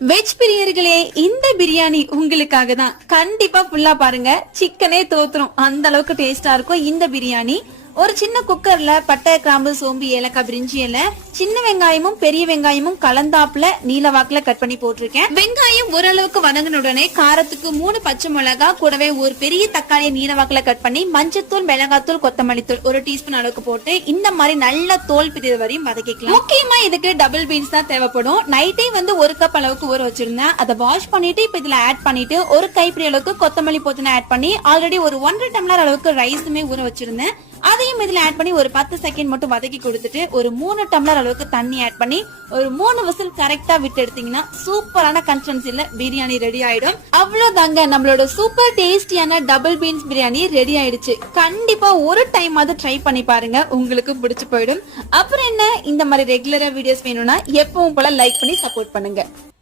Veg பிரியர்களே, இந்த பிரியாணி உங்களுக்காக தான். கண்டிப்பா ஃபுல்லா பாருங்க. சிக்கனே தோத்துரும், அந்த அளவுக்கு டேஸ்டா இருக்கும் இந்த பிரியாணி. ஒரு சின்ன குக்கர்ல பட்டை, கிராம்பு, சோம்பு, ஏலக்காய், பிரிஞ்சி இலை, சின்ன வெங்காயமும் பெரிய வெங்காயமும் கலந்தாப்புல நீலவாக்குல கட் பண்ணி போட்டிருக்கேன். வெங்காயம் ஓரளவுக்கு வதங்கின உடனே காரத்துக்கு 3 பச்சை மிளகா, கூடவே ஒரு பெரிய தக்காளியை நீலவாக்குல கட் பண்ணி மஞ்சத்தூள், மிளகாத்தூள், கொத்தமல்லி தூள் 1 டீஸ்பூன் அளவுக்கு போட்டு இந்த மாதிரி நல்ல தோல் பிரிவு வரையும் வதக்கிக்கலாம். முக்கியமா இதுக்கு டபுள் பீன்ஸ் தான் தேவைப்படும். நைட்டே 1 கப் அளவுக்கு ஊற வச்சிருந்தேன். அதை வாஷ் பண்ணிட்டு இப்ப இதுல ஆட் பண்ணிட்டு ஒரு கைப்பிடி அளவுக்கு கொத்தமல்லி புதினா ஆட் பண்ணி ஆல்ரெடி ஒரு 1.5 டம்ளர் அளவுக்கு ரைஸுமே ஊற வச்சிருந்தேன். அதையும் இதுல ஆட் பண்ணி ஒரு 10 செகண்ட் மட்டும் வதக்கி கொடுத்துட்டு ஒரு 3 டம்ளர் அளவுக்கு தண்ணி ஆட் பண்ணி ஒரு 3 விசில் கரெக்டா விட்டு எடுத்தீங்கன்னா சூப்பரான கன்சிஸ்டன்சில பிரியாணி ரெடி ஆயிடும். அவ்வளவுதாங்க, நம்மளோட சூப்பர் டேஸ்டியான டபுள் பீன்ஸ் பிரியாணி ரெடி ஆயிடுச்சு. கண்டிப்பா ஒரு டைம் அது ட்ரை பண்ணி பாருங்க, உங்களுக்கு பிடிச்சு போயிடும். அப்புறம் என்ன, இந்த மாதிரி ரெகுலரா வீடியோஸ் வேணும்னா எப்பவும் போல லைக் பண்ணி சப்போர்ட் பண்ணுங்க.